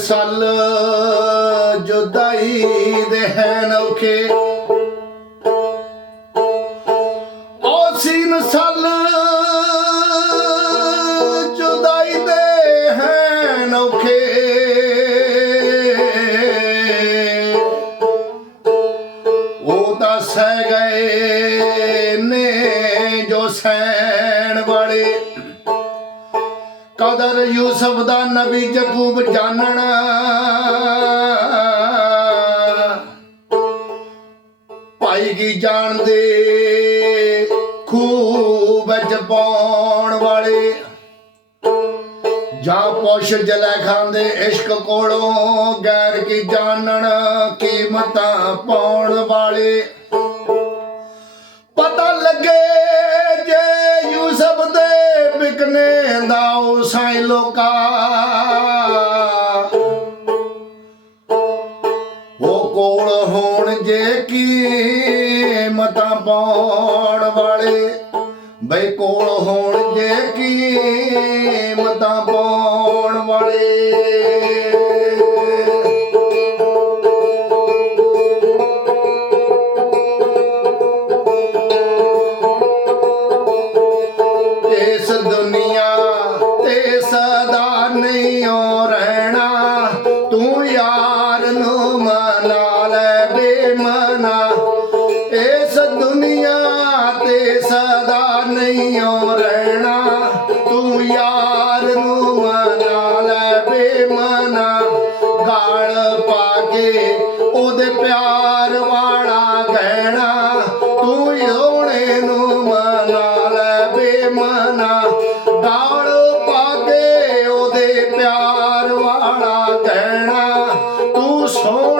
ਸਾਲ ਜੁਦਾਈ ਦੇ ਹੈ ਨੌਖੇ ਔਸੀਨ ਸਾਲ ਜੁਦਾਈ ਦੇ ਹੈ ਨੌਖੇ ਉਹ ਦੱਸ ਗਏ ਨੇ ਜੋ ਸੈਣ ਵਾਲੇ। ਕਦਰ ਯੂਸਫ ਦਾ ਨਬੀ ਯਕੂਬ ਜਾਣਨ। ਭਾਈ ਕੀ ਜਾਣਦੇ ਖੂਬ ਵਿੱਚ ਪਾਉਣ ਵਾਲੇ? ਜਾ ਪੁੱਛ ਜਲੇ ਖਾਂਦੇ ਇਸ਼ਕ ਕੋਲੋਂ, ਗੈਰ ਕੀ ਜਾਣਨ ਕੀਮਤਾਂ ਪਾਉਣ ਵਾਲੇ? ਪਤਾ ਲੱਗੇ ਜੇ ਦੇ ਬਿਕਨੇ ਦਾ ਉਸਾਈ ਲੋਕਾ। ਉਹ ਕੋਲ ਹੋਣ ਜੇ ਕੀਮਤਾਂ ਪਾਉਣ ਵਾਲੇ? ਬਈ ਕੋਲ ਹੋਣ ਜੇ ਕੀਮਤਾਂ ਪਾਉਣ ਵਾਲੇ? ਤੂੰ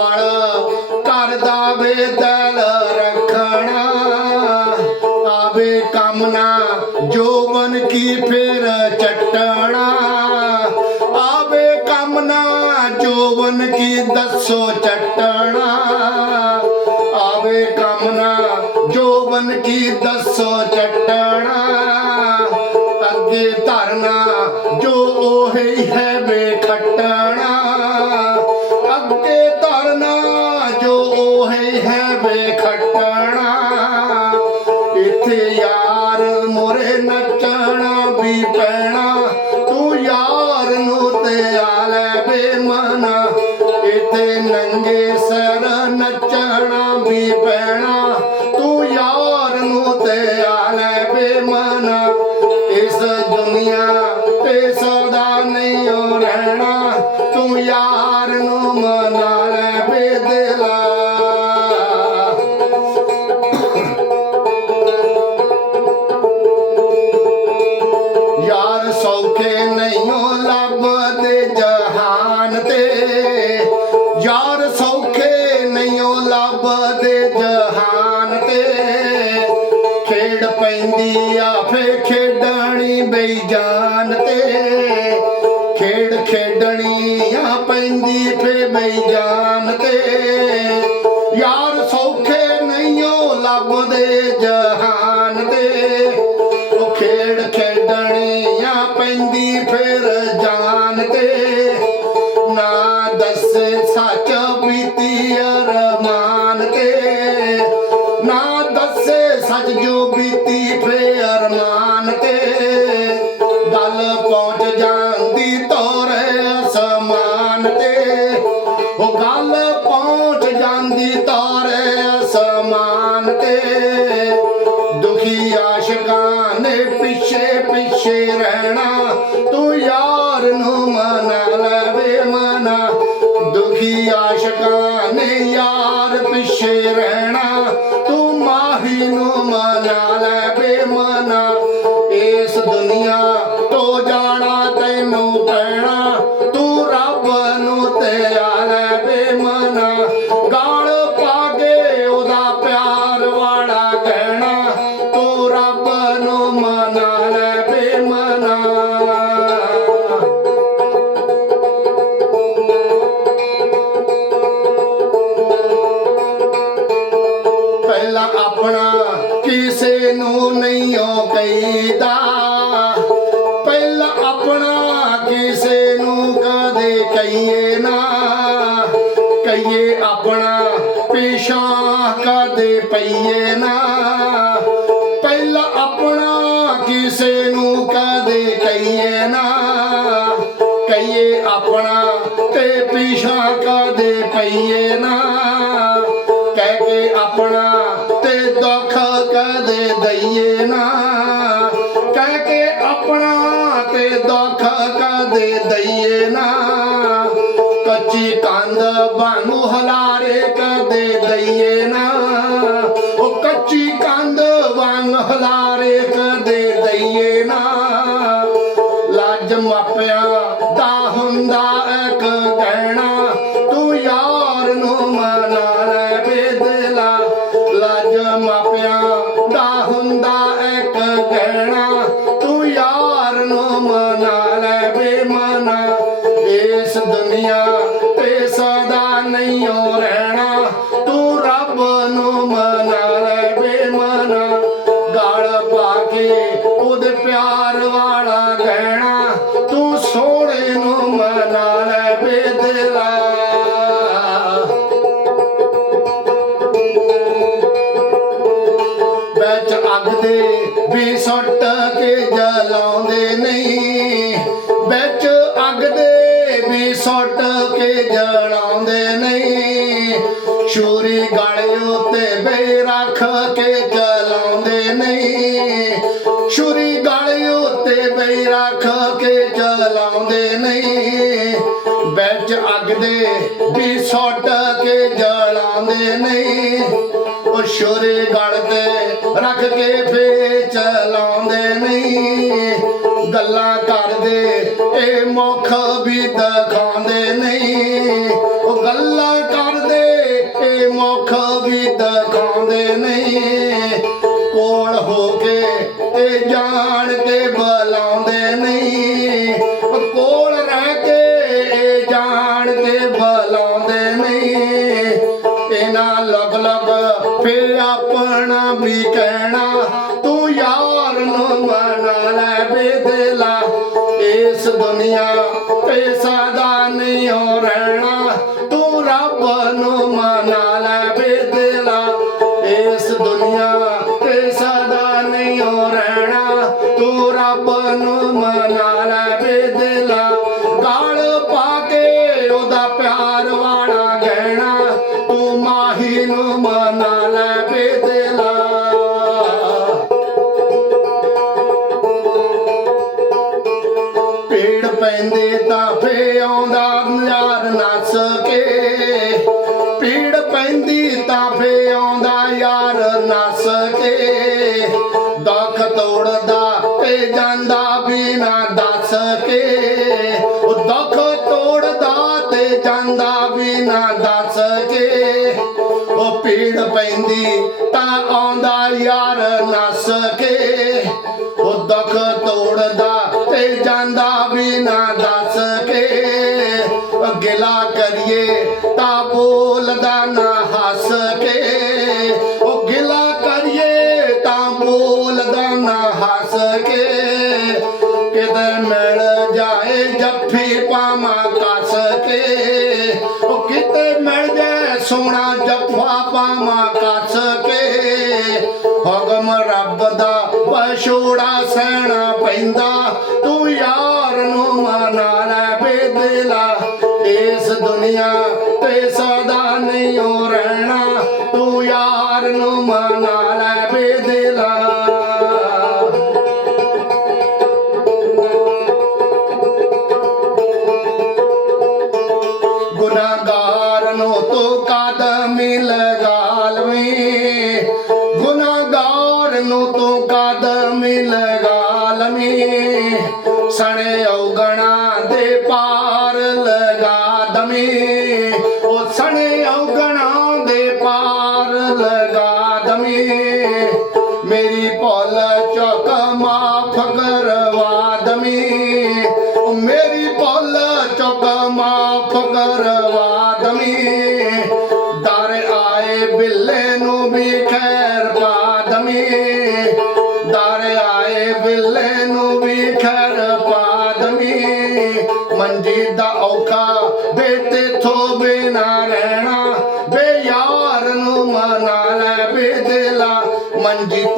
ਜੋਬਨ ਫੇਰ ਚਟਣਾ। ਆਵੇ ਕਾਮਨਾ ਜੋਵਨ ਕੀ ਦੱਸੋ ਚਟਣਾ। ਆਵੇ ਕਾਮਨਾ ਜੋਵਨ ਕੀ ਦੱਸੋ ਚਟਣਾ। ਅੱਗੇ ਧਰਨਾ ਜੋ ਉਹੀ ਹੈ ਵੇ ਨੱਚਣਾ ਪੈਣਾ, ਤੂੰ ਯਾਰ ਨੂੰ ਤੇ ਆ ਲੈ ਇਸ ਦੁਨੀਆ ਤੇ ਸਦਾ ਨਹੀਂ ਹੋ ਰਹਿਣਾ, ਤੂੰ ਯਾਰ ਨੂੰ ਮਨਾ ਖੇਡ ਪੈਂਦੀ ਫਿਰ ਬਈ ਜਾਨ ਤੇ। ਯਾਰ ਸੌਖੇ ਨਹੀਂਓ ਲੱਭਦੇ ਜਹਾਨ ਤੇ। ਉਹ ਖੇਡ ਖੇਡਣੀਆਂ ਪੈਂਦੀ ਫਿਰ ਜਾਨ ਤੇ। ਨਾ ਦੱਸੇ ਸੱਚ ਬੀਤੀ ਅਰਮਾਨ ਤੇ। ਨਾ ਦੱਸੇ ਸੱਚ ਜੋ ਪਹੁੰਚ ਤਾਰੇ ਅਸਮਾਨ ਤੇ, ਦੁਖੀ ਆਸ਼ਕਾਂ ਨੇ ਪਿੱਛੇ ਪਿੱਛੇ ਰਹਿਣਾ। ਤੂੰ ਯਾਰ ਨੂੰ ਮਨਾ ਲੈ ਵੇ ਮਨਾ ਦੁਖੀ ਆਸ਼ਕਾਂ ਨੇ ਯਾਰ ਪਿੱਛੇ ਰਹਿਣਾ। ਤੂੰ ਮਾਹੀ ਨੂੰ ਮਨਾ ਲੈ ਵੇ ਮਨਾ ਇਸ ਦੁਨੀਆ ਤੋਂ ਜਾਣਾ ਤੈਨੂੰ ਪੈਣਾ। ਨਹੀਂ ਓ ਕਹੀਦਾ ਪਹਿਲਾਂ ਆਪਣਾ ਕਿਸੇ ਨੂੰ ਕਦੇ ਕਹੀਏ ਨਾ। ਕਹੀਏ ਆਪਣਾ ਪਿਛਾ ਕਦੇ ਪਈਏ ਨਾ। ਪਹਿਲਾਂ ਆਪਣਾ ਕਿਸੇ ਨੂੰ ਕਦੇ ਕਹੀਏ ਨਾ। ਕਹੀਏ ਆਪਣਾ ਤੇ ਪਿਛਾ ਕਦੇ ਪਈਏ ਨਾ। ਕਹਿ ਕੇ ਆਪਣਾ ਤੇ ਦੁੱਖ ਕਦੇ ਦਈਏ ਨਾ। ਵਾਂਗੂ ਹਲਾਰੇ ਕਦੇ ਦਈਏ ਨਾ। ਉਹ ਕੱਚੀ ਕੰਧ ਵਾਂਗ ਹਲਾਰੇ ਕਦੇ ਦਈਏ ਨਾ। ਲੱਜ ਮਾਪਿਆਂ ਉਹਦੇ ਪਿਆਰ ਵਾਲਾ ਕਹਿਣਾ ਤੂੰ ਸੋਹਣੇ ਨੂੰ ਮਨਾ ਲੈ ਬੇਦਲਾ ਵਿੱਚ ਅੱਗ ਦੇ ਵੀ ਸੁੱਟ ਕੇ ਜਲਾਉਂਦੇ ਨਹੀਂ। ਵਿੱਚ ਅੱਗ ਦੇ ਵੀ ਸੁੱਟ ਕੇ ਜਲਾਉਂਦੇ ਨਹੀਂ। ਛੁਰੀ ਗਲ ਉੱਤੇ ਬੇ ਰੱਖ ਕੇ ਜਲਾਉਂਦੇ ਨਹੀਂ। ਛੁਰੀ ਗਲ ਉੱਤੇ ਬੇ ਰੱਖ ਕੇ ਜਲਾਉਂਦੇ ਨਹੀਂ। ਵਿੱਚ ਅੱਗ ਦੇ ਵੀ ਸੁੱਟ ਕੇ ਜਲਾਉਂਦੇ ਨਹੀਂ। ਉਹ ਛੁਰੀ ਗਲ ਤੇ ਰੱਖ ਕੇ ਫੇ ਚਲਾਉਂਦੇ ਨਹੀਂ। ਗੱਲਾਂ ਕਰਦੇ, ਇਹ ਮੁਖ ਵੀ ਦਿਖਾਉਂਦੇ ਲਗ ਲਗ ਫੇ ਆਪਣਾ ਵੀ ਕਹਿਣਾ, ਤੂੰ ਯਾਰ ਨੂੰ ਮਨਾ ਲੈ ਬੇਦਲਾ ਇਸ ਦੁਨੀਆ ਪੈਸਾ ਦਾ ਨਹੀਂ ਹੋ ਰਹਿਣਾ, ਤੂੰ ਰੱਬ ਨੂੰ ਮਨਾ ਲੈ ਬੇਦਲਾ ਇਸ ਦੁਨੀਆ ਦੁੱਖ ਤੋੜਦਾ ਤੇ ਜਾਂਦਾ ਬਿਨਾ ਦੱਸ ਕੇ। ਉਹ ਦੁੱਖ ਤੋੜਦਾ ਤੇ ਜਾਂਦਾ ਬਿਨਾ ਦੱਸ ਕੇ। ਉਹ ਪੀੜ ਪੈਂਦੀ ਤਾਂ ਆਉਂਦਾ ਯਾਰ ਨੱਸ ਕੇ। ਉਹ ਦੁੱਖ ਤੋੜਦਾ ਤੇ ਜਾਂਦਾ ਬਿਨਾ ਦੱਸ ਕੇ। ਗਿਲਾ ਕਰੀਏ ਤਾਂ ਬੋਲਦਾ ਨਾ ਸਹਿਣਾ ਤੂੰ ਯਾਰ ਨੂੰ ਮਨਾ ਲੈ ਬੇਦਲਾ। ਇਸ ਦੁਨੀਆ ਤੇ ਸਦਾ ਨਹੀਂ ਓ ਰਹਿਣਾ, ਤੂੰ ਯਾਰ ਨੂੰ ਮਨਾ ਲੈ ਬੇਦਲਾ। ਗੁਨਾਹਗਾਰ ਨੂੰ ਤੂੰ ਕਦਮ ਲਗਾ ਗੁਨਾਹਗਾਰ ਨੂੰ ਤੂੰ ਕਦਮ ਲਗਾ ਸਣੇ ਔਗਣਾ ਦੇ ਪਾਰ ਲਗਾ ਦਮੀ। ਉਹ ਸਣੇ ਔਗਣਾ ਦੇ ਪਾਰ ਲਗਾ ਦਮੀ। ਮੇਰੀ ਭੁੱਲ ਚੁੱਕ ਮਾਫ ਕਰਵਾ ਦਮੀ। ਮੇਰੀ ਭੁੱਲ ਚੁੱਕ ਮਾਫ ਕਰਵਾ ਦਮੀ।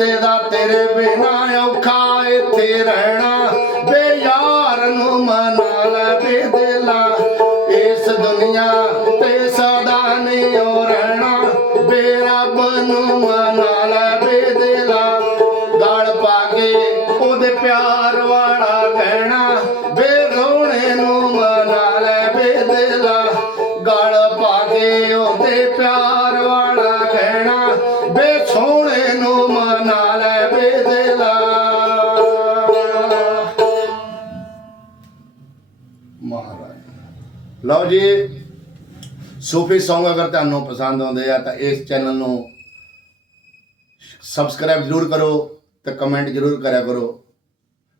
ਮੰਜੀ ਦਾ ਤੇਰੇ ਬਿਨਾ ਔਖਾ ਇੱਥੇ ਰਹਿਣਾ। ਬੇ ਯਾਰ ਨੂੰ ਮਨਾ ਲੈ ਬੇਦਲਾ ਇਸ ਦੁਨੀਆ ਤੇ ਸਦਾ ਨਹੀਂ ਓ ਰਹਿਣਾ। ਬੇ ਰੱਬ ਨੂੰ ਮਨਾ ਲੈ ਬੇਦਲਾ ਗਲ ਪਾ ਕੇ ਉਹਦੇ ਪਿਆਰ ਵਾਲਾ ਕਹਿਣਾ। ਬੇ ਰੋਣੇ ਨੂੰ ਮਨਾ ਲੈ ਬੇਦਲਾ ਗਲ ਪਾ ਕੇ ਉਹਦੇ ਪਿਆਰ ਵਾਲਾ ਕਹਿਣਾ। ਬੇ ਲਓ ਜੀ, ਸੂਫੀ Song ਅਗਰ ਤੁਹਾਨੂੰ ਪਸੰਦ ਆਉਂਦੇ ਆ ਤਾਂ ਇਸ ਚੈਨਲ ਨੂੰ ਸਬਸਕ੍ਰਾਈਬ ਜ਼ਰੂਰ ਕਰੋ ਤੇ ਕਮੈਂਟ ਜ਼ਰੂਰ ਕਰਿਆ ਕਰੋ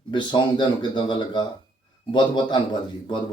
ਵੀ Song ਤੁਹਾਨੂੰ ਕਿਦਾਂ ਦਾ ਲੱਗਾ। ਬਹੁਤ ਬਹੁਤ ਧੰਨਵਾਦ ਜੀ ਬਹੁਤ ਬਹੁਤ